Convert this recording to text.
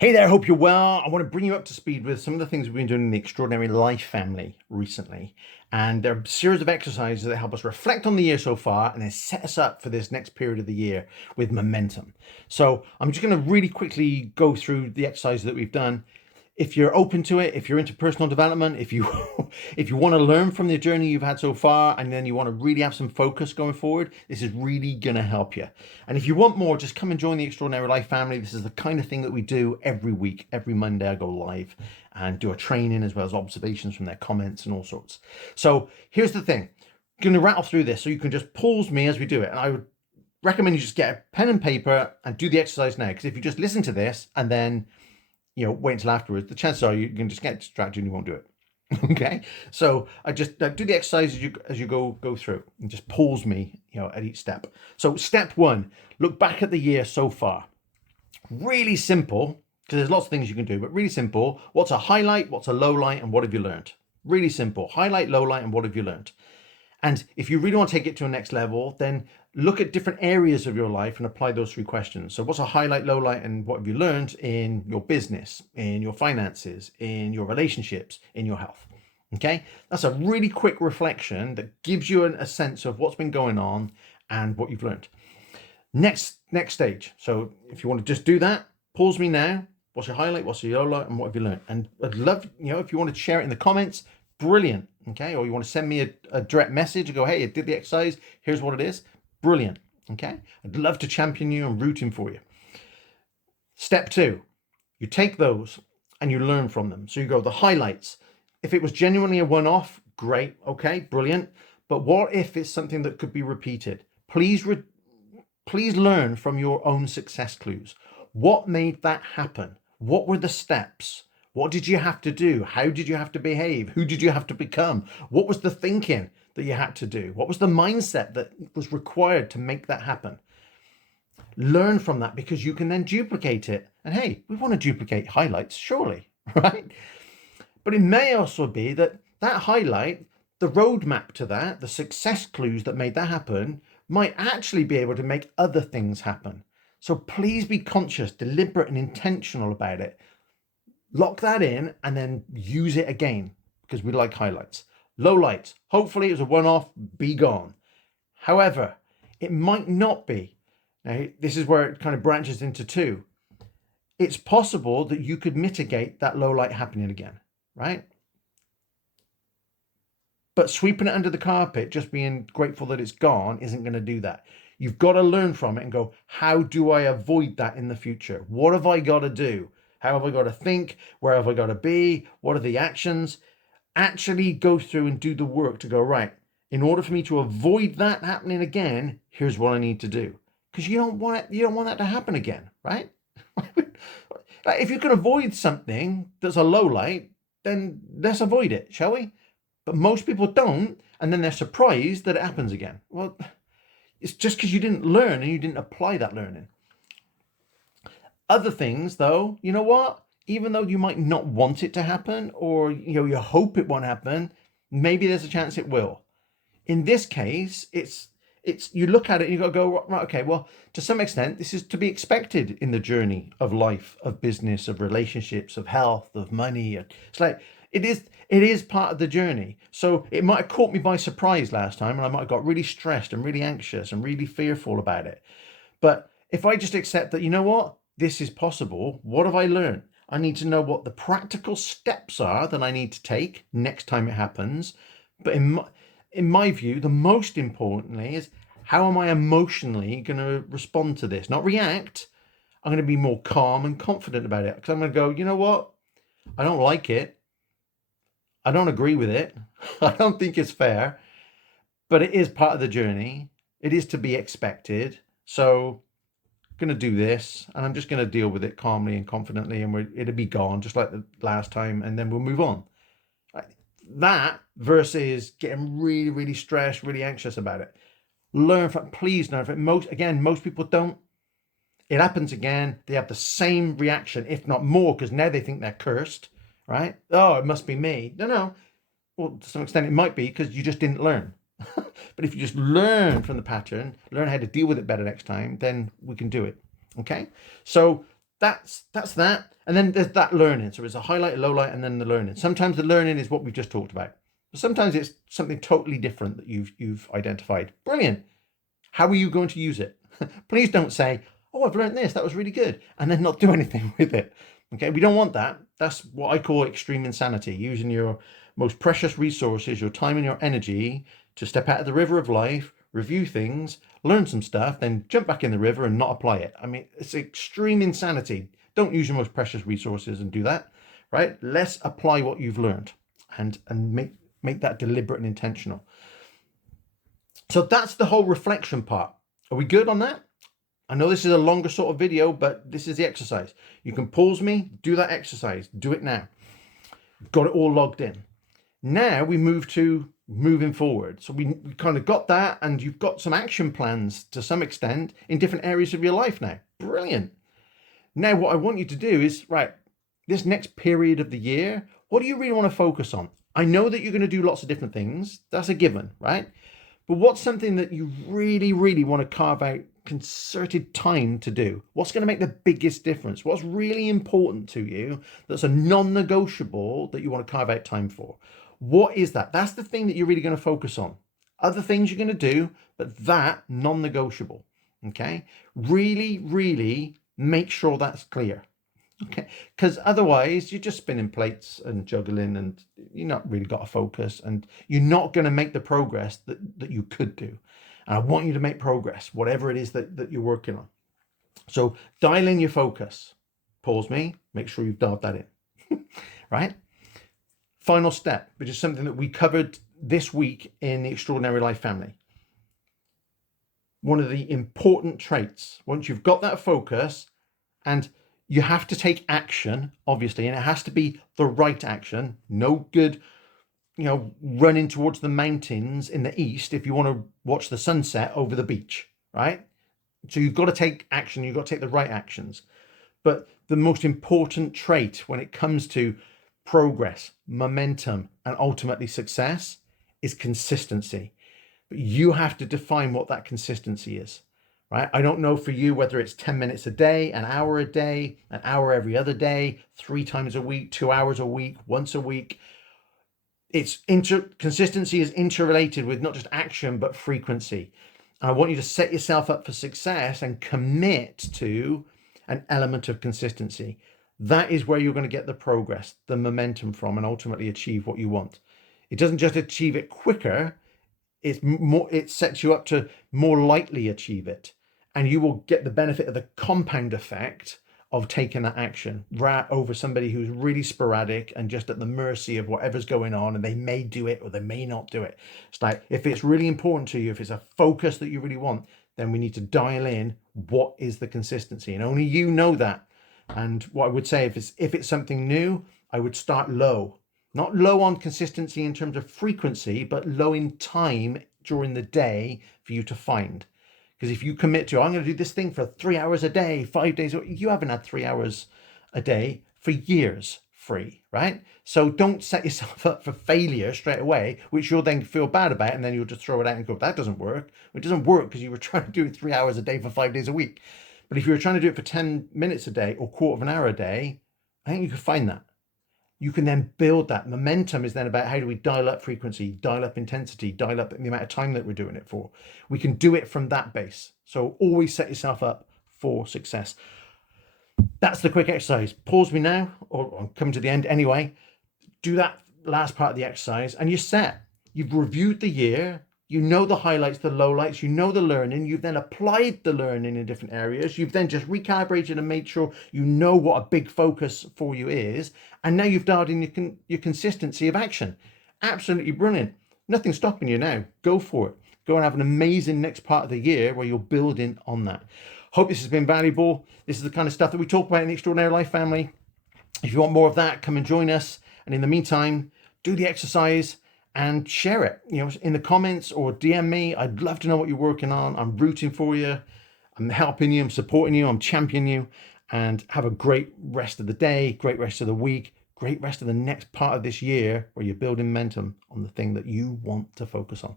Hey there, hope you're well. I want to bring you up to speed with some of the things we've been doing in the Extraordinary Life family recently. And there are a series of exercises that help us reflect on the year so far and then set us up for this next period of the year with momentum. So I'm just going to really quickly go through the exercises that we've done. If you're open to it, if you're into personal development, if you if you want to learn from the journey you've had so far and then you want to really have some focus going forward, this is really going to help you. And if you want more, just come and join the Extraordinary Life family. This is the kind of thing that we do every week. Every Monday I go live and do a training as well as observations from their comments and all sorts. So here's the thing. I'm going to rattle through this so you can just pause me as we do it. And I would recommend you just get a pen and paper and do the exercise now. Because if you just listen to this and then wait until afterwards, the chances are you can just get distracted and you won't do it. Okay, so I just do the exercise as you go through, and just pause me, at each step. So step one: look back at the year so far. Really simple, because there's lots of things you can do, but really simple. What's a highlight? What's a low light? And what have you learned? Really simple: highlight, low light, and what have you learned? And if you really want to take it to a next level, then look at different areas of your life and apply those three questions. So, what's a highlight, low light, and what have you learned in your business, in your finances, in your relationships, in your health? Okay, that's a really quick reflection that gives you a sense of what's been going on and what you've learned. Next stage. So, if you want to just do that, pause me now. What's your highlight? What's your low light? And what have you learned? And I'd love, if you want to share it in the comments, brilliant. Okay, or you want to send me a direct message and go, hey, I did the exercise, here's what it is, brilliant. Okay, I'd love to champion you and rooting for you. Step two, you take those and you learn from them. So you go the highlights. If it was genuinely a one-off, great. Okay, brilliant. But what if it's something that could be repeated? Please learn from your own success clues. What made that happen? What were the steps? What did you have to do? How did you have to behave? Who did you have to become? What was the thinking that you had to do? What was the mindset that was required to make that happen? Learn from that, because you can then duplicate it. And hey, we want to duplicate highlights, surely, right? But it may also be that highlight, the roadmap to that, the success clues that made that happen, might actually be able to make other things happen. So please be conscious, deliberate, and intentional about it. Lock that in and then use it again, because we like highlights. Low lights, hopefully it was a one-off, be gone. However, it might not be. Now, this is where it kind of branches into two. It's possible that you could mitigate that low light happening again, right? But sweeping it under the carpet, just being grateful that it's gone, isn't going to do that. You've got to learn from it and go, how do I avoid that in the future? What have I got to do? How have I got to think? Where have I got to be? What are the actions? Actually go through and do the work to go, right, in order for me to avoid that happening again, here's what I need to do. Because you don't want that to happen again, right? Like, if you can avoid something that's a low light, then let's avoid it, shall we? But most people don't, and then they're surprised that it happens again. Well, it's just because you didn't learn and you didn't apply that learning. Other things, though, you know what? Even though you might not want it to happen, or you hope it won't happen, maybe there's a chance it will. In this case, it's you look at it and you got to go, right, okay, well, to some extent, this is to be expected in the journey of life, of business, of relationships, of health, of money. It's like it is part of the journey. So it might have caught me by surprise last time, and I might have got really stressed and really anxious and really fearful about it. But if I just accept that, you know what, this is possible, what have I learned? I need to know what the practical steps are that I need to take next time it happens. But in my view, the most importantly is, how am I emotionally going to respond to this? Not react. I'm going to be more calm and confident about it, because I'm going to go, you know what? I don't like it. I don't agree with it. I don't think it's fair, but it is part of the journey. It is to be expected. So I'm going to do this, and I'm just going to deal with it calmly and confidently, and it'll be gone just like the last time, and then we'll move on. That versus getting really, really stressed, really anxious about it. Please learn from it. Most people don't. It happens again. They have the same reaction, if not more, because now they think they're cursed, right? Oh, it must be me. No. Well, to some extent, it might be because you just didn't learn. But if you just learn from the pattern, learn how to deal with it better next time, then we can do it. Okay? So that's that. And then there's that learning. So it's a highlight, a low light, and then the learning. Sometimes the learning is what we've just talked about. Sometimes it's something totally different that you've identified. Brilliant. How are you going to use it? Please don't say, oh, I've learned this, that was really good, and then not do anything with it. Okay, we don't want that. That's what I call extreme insanity, using your most precious resources, your time and your energy, to step out of the river of life, review things, learn some stuff, then jump back in the river and not apply it. I mean, it's extreme insanity. Don't use your most precious resources and do that, right? Let's apply what you've learned and make that deliberate and intentional. So that's the whole reflection part. Are we good on that? I know this is a longer sort of video, but this is the exercise. You can pause me, do that exercise, do it now. Got it all logged in. Now we move to moving forward. So we kind of got that, and you've got some action plans to some extent in different areas of your life now. Brilliant. Now what I want you to do is, right, this next period of the year, what do you really want to focus on? I know that you're going to do lots of different things. That's a given, right? But what's something that you really, really want to carve out concerted time to do? What's going to make the biggest difference? What's really important to you that's a non-negotiable that you want to carve out time for? What is that? That's the thing that you're really going to focus on. Other things you're going to do, but that non-negotiable. Okay? Really, really make sure that's clear. Okay, because otherwise you're just spinning plates and juggling, and you're not really got a focus, and you're not going to make the progress that you could do. And I want you to make progress, whatever it is that you're working on. So dial in your focus. Pause me, make sure you've dialed that in. Right? Final step, which is something that we covered this week in the Extraordinary Life family. One of the important traits, once you've got that focus, and you have to take action, obviously, and it has to be the right action. No good, running towards the mountains in the east if you want to watch the sunset over the beach, right? So you've got to take action. You've got to take the right actions. But the most important trait when it comes to progress, momentum, and ultimately success is consistency. But you have to define what that consistency is. Right? I don't know for you whether it's 10 minutes a day, an hour every other day, 3 times a week, 2 hours a week, once a week. Consistency is interrelated with not just action, but frequency. And I want you to set yourself up for success and commit to an element of consistency. That is where you're going to get the progress, the momentum from, and ultimately achieve what you want. It doesn't just achieve it quicker. It sets you up to more likely achieve it. And you will get the benefit of the compound effect of taking that action over somebody who's really sporadic and just at the mercy of whatever's going on, and they may do it or they may not do it. It's like, if it's really important to you, if it's a focus that you really want, then we need to dial in what is the consistency, and only you know that. And what I would say, if it's something new, I would start low. Not low on consistency in terms of frequency, but low in time during the day for you to find. Because if you commit to, I'm going to do this thing for 3 hours a day, 5 days, you haven't had 3 hours a day for years free, right? So don't set yourself up for failure straight away, which you'll then feel bad about, and then you'll just throw it out and go, that doesn't work. It doesn't work because you were trying to do it 3 hours a day for 5 days a week. But if you were trying to do it for 10 minutes a day or quarter of an hour a day, I think you could find that. You can then build that. Momentum is then about how do we dial up frequency, dial up intensity, dial up the amount of time that we're doing it for. We can do it from that base. So always set yourself up for success. That's the quick exercise. Pause me now, or I'm coming to the end anyway. Do that last part of the exercise and you're set. You've reviewed the year. You know the highlights, the lowlights, you know the learning, you've then applied the learning in different areas, you've then just recalibrated and made sure you know what a big focus for you is, and now you've dialed in your consistency of action. Absolutely brilliant. Nothing's stopping you now. Go for it. Go and have an amazing next part of the year where you're building on that. Hope this has been valuable. This is the kind of stuff that we talk about in the Extraordinary Life family. If you want more of that, come and join us. And in the meantime, do the exercise and share it, in the comments or DM me. I'd love to know what you're working on. I'm rooting for you. I'm helping you. I'm supporting you. I'm championing you. And have a great rest of the day, great rest of the week, great rest of the next part of this year where you're building momentum on the thing that you want to focus on.